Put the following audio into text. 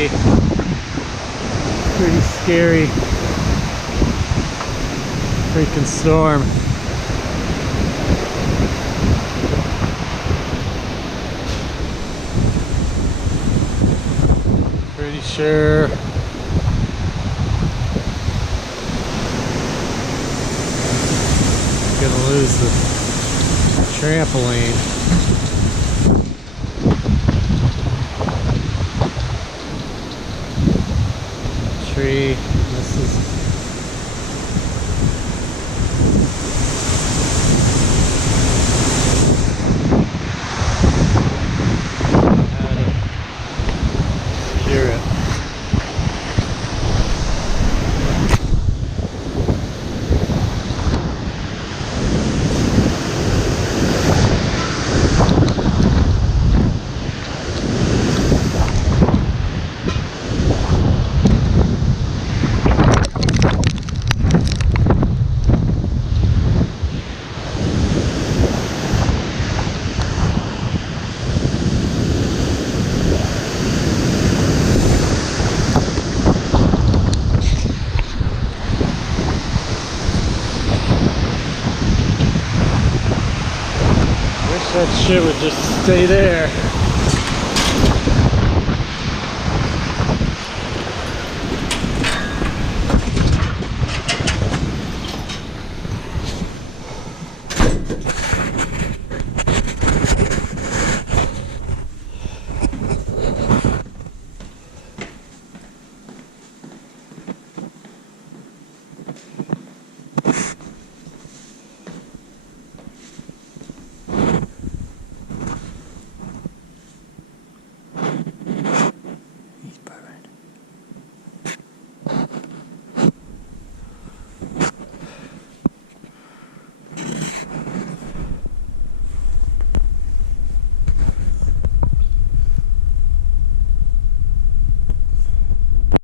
be pretty scary freaking storm. Pretty sure gonna lose the trampoline. Tree. This is how to secure it. That shit would just stay there.